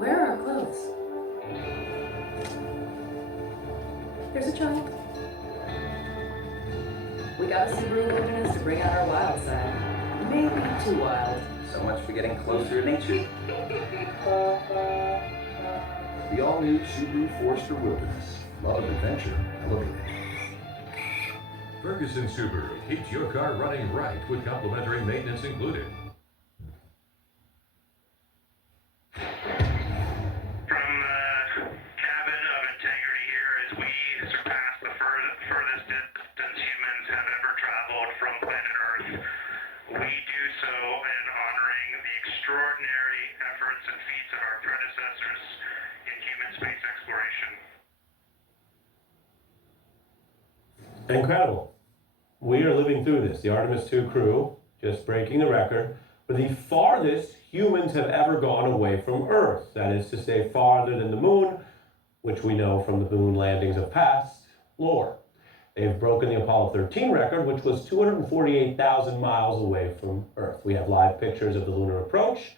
Where are our clothes? There's a child. We got a Subaru Wilderness to bring out our wild side. Maybe too wild. So much for getting closer to nature. The all-new Subaru Forester Wilderness. Love adventure. Look at it. Ferguson Subaru keeps your car running right with complimentary maintenance included. From the cabin of integrity here as we surpass the furthest distance humans have ever traveled from planet Earth. We do so in honoring the extraordinary efforts and feats of our predecessors in human space exploration. Incredible. We are living through this. The Artemis II crew just breaking the record for the farthest humans have ever gone away from Earth. That is to say, farther than the moon, which we know from the moon landings of past lore. They've broken the Apollo 13 record, which was 248,000 miles away from Earth. We have live pictures of the lunar approach.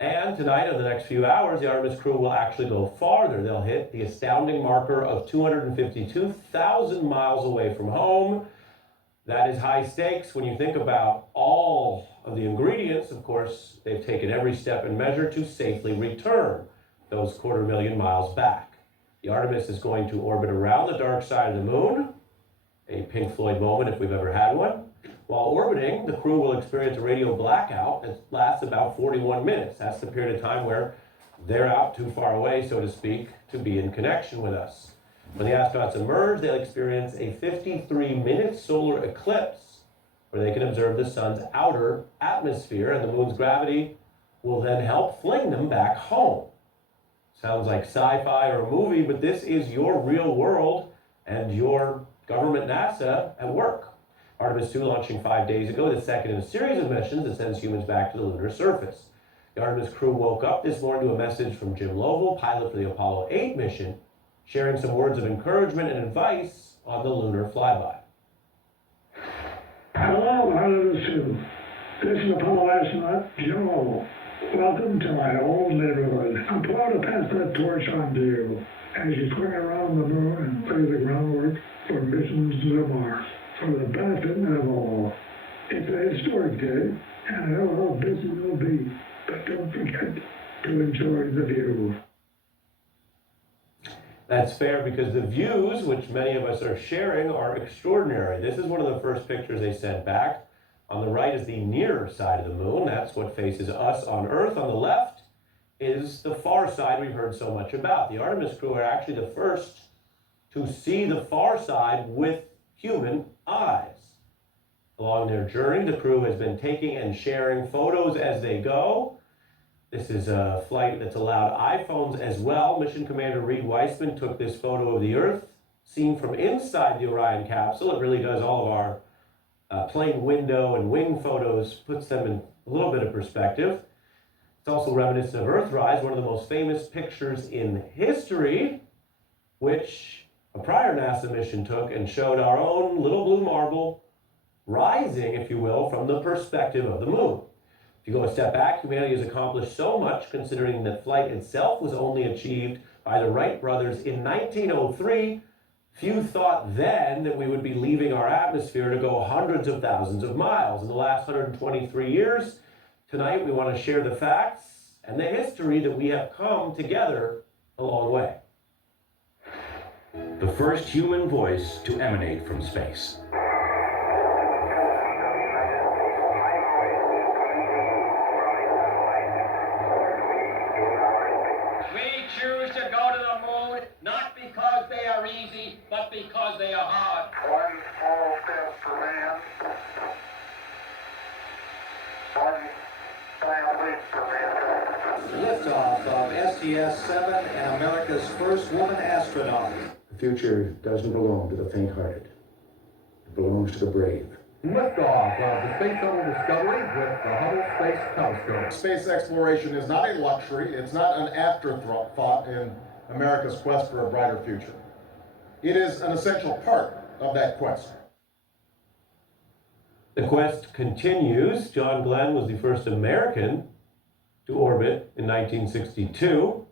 And tonight, in the next few hours, the Artemis crew will actually go farther. They'll hit the astounding marker of 252,000 miles away from home. That is high stakes when you think about all of the ingredients. Of course, they've taken every step and measure to safely return those 250,000 miles back. The Artemis is going to orbit around the dark side of the moon, a Pink Floyd moment if we've ever had one. While orbiting, the crew will experience a radio blackout that lasts about 41 minutes. That's the period of time where they're out too far away, so to speak, to be in connection with us. When the astronauts emerge, they'll experience a 53-minute solar eclipse where they can observe the sun's outer atmosphere, and the moon's gravity will then help fling them back home. Sounds like sci-fi or a movie, but this is your real world and your government NASA at work. Artemis II launching 5 days ago, the second in a series of missions that sends humans back to the lunar surface. The Artemis crew woke up this morning to a message from Jim Lovell, pilot for the Apollo 8 mission, sharing some words of encouragement and advice on the lunar flyby. Hello, Artemis II. This is Apollo astronaut Jim Lovell. Welcome to my old neighborhood. I'm proud to pass that torch on to you as you swing around the moon and lay the groundwork for missions to Mars for the benefit of all. It's a historic day, and I know how busy you'll be, but don't forget to enjoy the view. That's fair because the views, which many of us are sharing, are extraordinary. This is one of the first pictures they sent back. On the right is the nearer side of the moon. That's what faces us on Earth. On the left is the far side we've heard so much about. The Artemis crew are actually the first to see the far side with human eyes. Along their journey, the crew has been taking and sharing photos as they go. This is a flight that's allowed iPhones as well. Mission Commander Reed Weissman took this photo of the Earth seen from inside the Orion capsule. It really does all of our plane window and wing photos, puts them in a little bit of perspective. It's also reminiscent of Earthrise, one of the most famous pictures in history, which a prior NASA mission took and showed our own little blue marble rising, if you will, from the perspective of the moon. If you go a step back, humanity has accomplished so much, considering that flight itself was only achieved by the Wright brothers in 1903. Few thought then that we would be leaving our atmosphere to go hundreds of thousands of miles. In the last 123 years, tonight we want to share the facts and the history that we have come together a long way. The first human voice to emanate from space. We choose to go to the moon, not because they are easy, but because they are hard. One small step for man, one giant leap for mankind. Liftoff of STS-7 and America's first woman astronaut. The future doesn't belong to the faint-hearted. It belongs to the brave. Liftoff of the Space Shuttle Discovery with the Hubble Space Telescope. Space exploration is not a luxury. It's not an afterthought in America's quest for a brighter future. It is an essential part of that quest. The quest continues. John Glenn was the first American to orbit in 1962.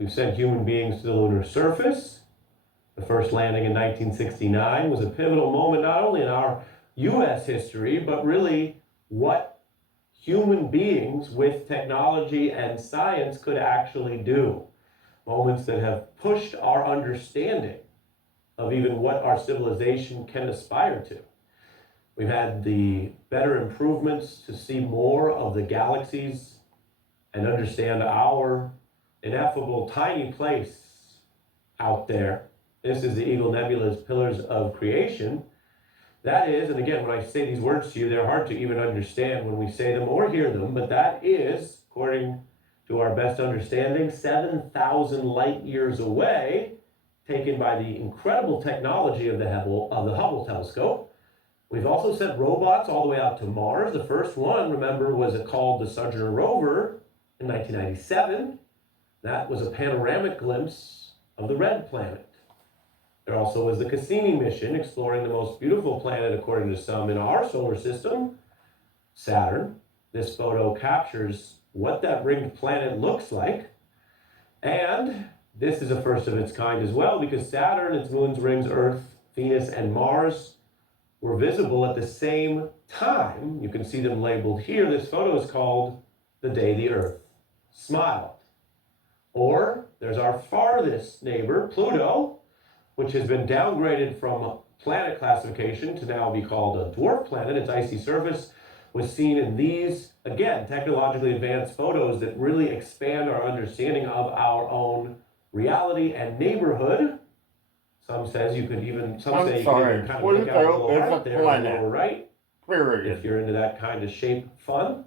We've sent human beings to the lunar surface. The first landing in 1969 was a pivotal moment not only in our U.S. history, but really what human beings with technology and science could actually do. Moments that have pushed our understanding of even what our civilization can aspire to. We've had the better improvements to see more of the galaxies and understand our ineffable tiny place out there. This is the Eagle Nebula's Pillars of Creation. That is, and again, when I say these words to you, they're hard to even understand when we say them or hear them, but that is, according to our best understanding, 7,000 light years away, taken by the incredible technology of the Hubble telescope. We've also sent robots all the way out to Mars. The first one, remember, was called the Sojourner rover in 1997. That was a panoramic glimpse of the red planet. There also was the Cassini mission, exploring the most beautiful planet, according to some, in our solar system, Saturn. This photo captures what that ringed planet looks like. And this is a first of its kind as well, because Saturn, its moons, rings, Earth, Venus, and Mars were visible at the same time. You can see them labeled here. This photo is called The Day the Earth Smiled. Or there's our farthest neighbor, Pluto, which has been downgraded from planet classification to now be called a dwarf planet. Its icy surface was seen in these, again, technologically advanced photos that really expand our understanding of our own reality and neighborhood. Some say you could even look out a little heart there on the lower right, if you're into that kind of shape fun.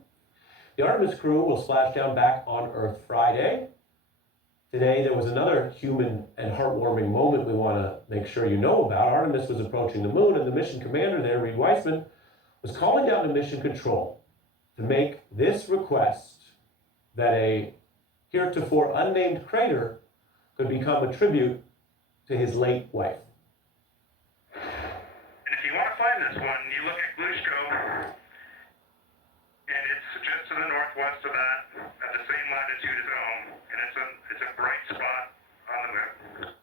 The Artemis crew will splash down back on Earth Friday. Today, there was another human and heartwarming moment we want to make sure you know about. Artemis was approaching the moon, and the mission commander there, Reed Weissman, was calling down to mission control to make this request that a heretofore unnamed crater could become a tribute to his late wife. And if you want to find this one, you look at Glushko, and it's just to the northwest of that, at the same latitude as Ohm, and it's a bright spot on the moon.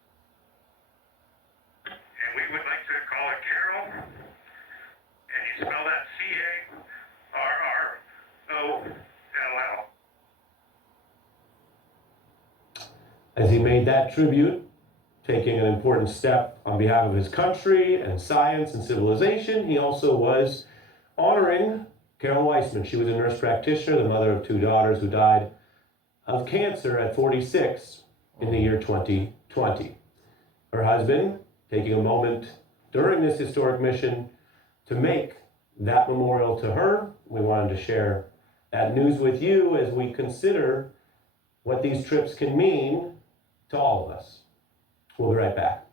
And we would like to call it Carol, and you spell that Carroll. As he made that tribute, taking an important step on behalf of his country and science and civilization, he also was honoring Carol Weissman. She was a nurse practitioner, the mother of 2 daughters who died of cancer at 46 in the year 2020. Her husband taking a moment during this historic mission to make that memorial to her. We wanted to share that news with you as we consider what these trips can mean to all of us. We'll be right back.